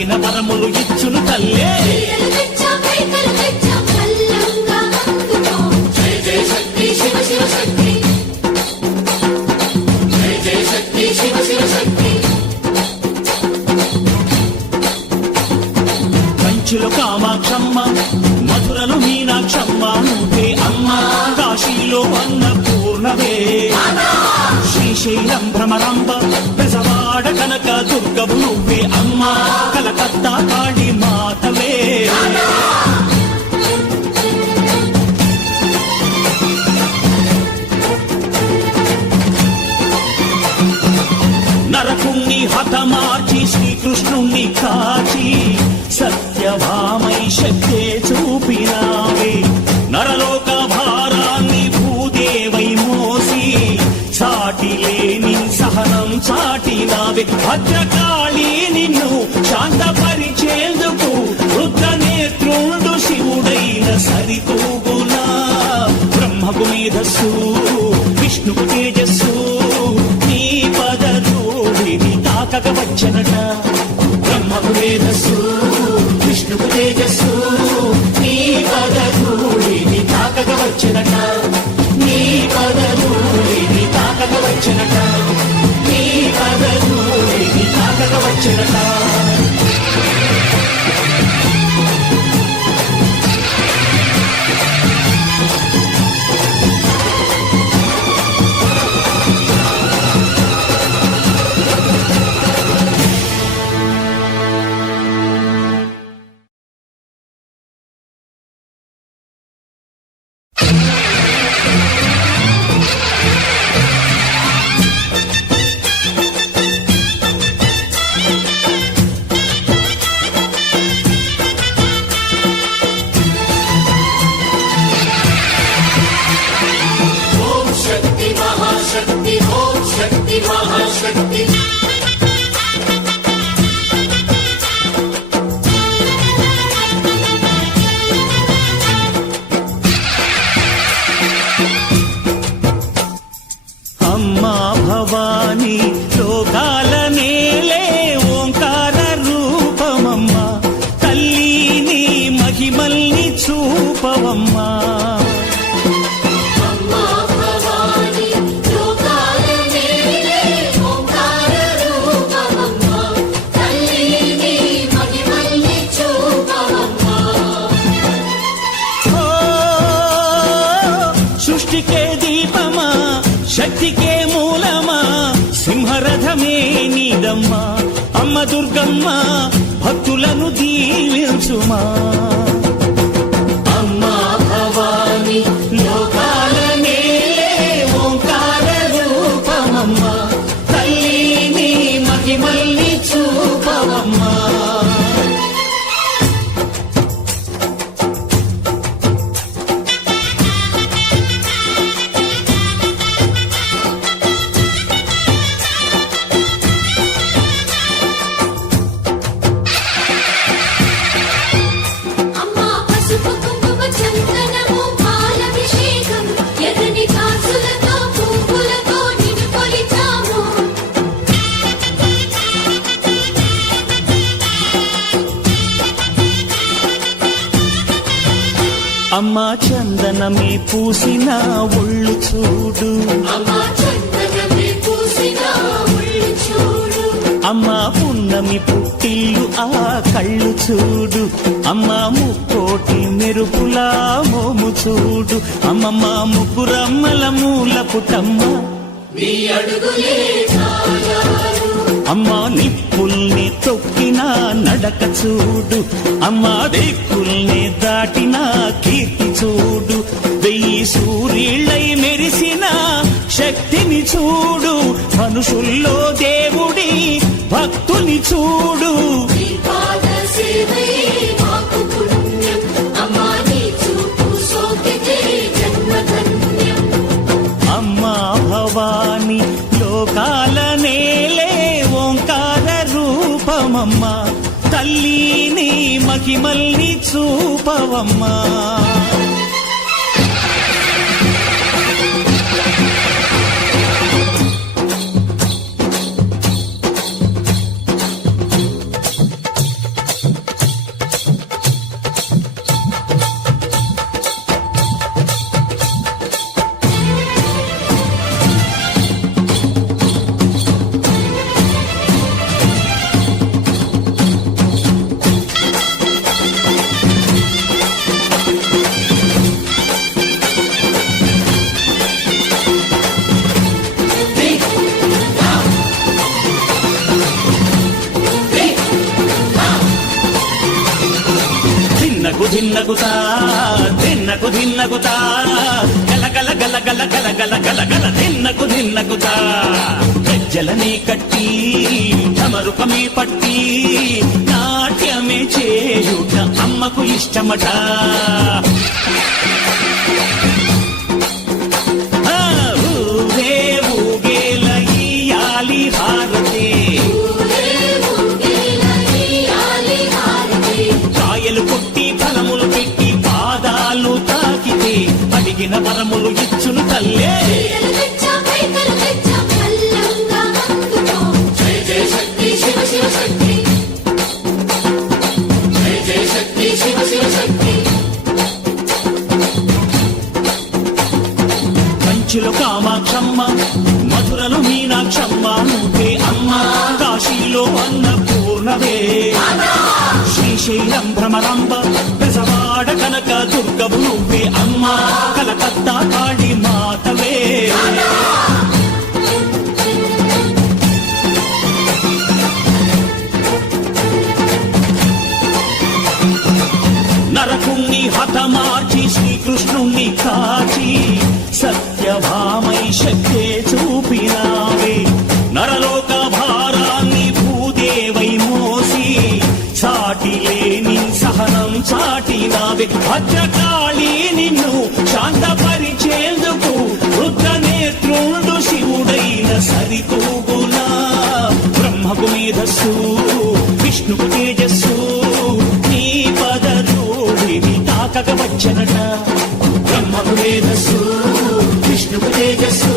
అడిగిన వరములు ఇచ్చును తల్లే. జయ జయ శక్తి శివ శివ శక్తి, జయ జయ శక్తి శివ శివ శక్తి. కంచిలో కామాక్షమ్మ, మధురలో మీనాక్షమ్మ నువ్వే అమ్మ. కాశీలో అన్నపూర్ణవే, శ్రీశైలం భ్రమరాంబ, పెసవాడ కనక దుర్గవు నువ్వే అమ్మ. కలకత్తా కాళీ మాతవే. నరకుణ్ణి హతమార్చి శ్రీకృష్ణుణ్ణి కాచి సత్యభామై శక్తే చూపినావే. నరలోక భారాన్ని భూదేవై మోసి సాటి లేని సహనం చాటినావే. భద్రకాళి నిన్ను శాంతపరిచేందుకు రుద్రనేత్రుండు శివుడైన సరితూగునా. బ్రహ్మకు మేధస్సు, విష్ణుకు తేజస్సు, నీ పదధూళిని తాకక వచ్చనట. బ్రహ్మకు మేధస్సు, విష్ణుకు తేజస్సు, నీ పదధూళిని తాకక వచ్చనట. నీ పదధూళిని తాకక వచ్చనట. నీ పదధూళిని తాకక వచ్చనట. మహాశక్తి. అమ్మా భవాని లోకాల నేలే ఓంకార రూపమమ్మా. తల్లిని మహిమల్ని చూపవమ్మా. సృష్టికే దీపమా, శక్తికే మూలమా, సింహరథమే నీదమ్మా. అమ్మ దుర్గమ్మ భక్తులను దీవించుమా. అమ్మా భవాని లోకాల నేలే ఓంకార రూపమమ్మా. తల్లిని మహిమల్ని చూపవమ్మా. అమ్మా చందనమే పూసిన ఒళ్ళు చూడు. అమ్మా పున్నమి పుట్టిల్లు ఆ కళ్ళు చూడు. అమ్మా ముక్కోటి మెరుపులా మోము చూడు. అమ్మమ్మ ముగ్గురమ్మల మూల పుటమ్మ. అమ్మా నిప్పుల్ని తొక్కిన నడక చూడు. అమ్మా దిక్కుల్ని దాటిన కీర్తి చూడు. 1000 సూర్యుళ్ళై మెరిసిన శక్తిని చూడు. మనుషుల్లో దేవుడి భక్తుని చూడు. అమ్మా భవాని లోకాల నేలే ఓంకార రూపమమ్మా. తల్లిని మహిమల్ని చూపవమ్మా. ధిన్నకుతా ధిన్నకు ధిన్నకుతా గల గల గల గల గల గల గల గల ధిన్నకు ధిన్నకుతా గజ్జలనే కట్టి ఢమరుకమే పట్టి నాట్యమే చేయుట అమ్మకు ఇష్టమట ఊరే ఊగేల ఇయ్యాలి హారతి కాయలు కొట్టి ఫలములు పెట్టి పాదాలు తాకితే అడిగిన వరములు ఇచ్చును తల్లే జయ జయ శక్తి శివ శివ శక్తి జయ జయ శక్తి శివ శివ శక్తి కంచిలో కామాక్షమ్మ మధురలో మీనాక్షమ్మ నువ్వే అమ్మ కాశీలో అన్నపూర్ణవే శ్రీశైలం భ్రమరాంబ పెసవాడ కనక దుర్గవు నువ్వే అమ్మ కలకత్తా కాళీ మాతవే నరకుణ్ణి హతమార్చి శ్రీకృష్ణుణ్ణి కాచి సత్యభామై శక్తే చూపినావే నరలోక భారాన్ని భూదేవై మోసి సాటి లేని సహనం చాటినావే భద్రకాళి నిన్ను శాంతపరిచేందుకు రుద్రనేత్రుండు శివుడైన సరితూగునా బ్రహ్మకు మేధస్సు విష్ణుకు తేజస్సు నీ పదరూడిని తాకక వచ్చనట బ్రహ్మకు మేధస్సు విష్ణుకు తేజస్సు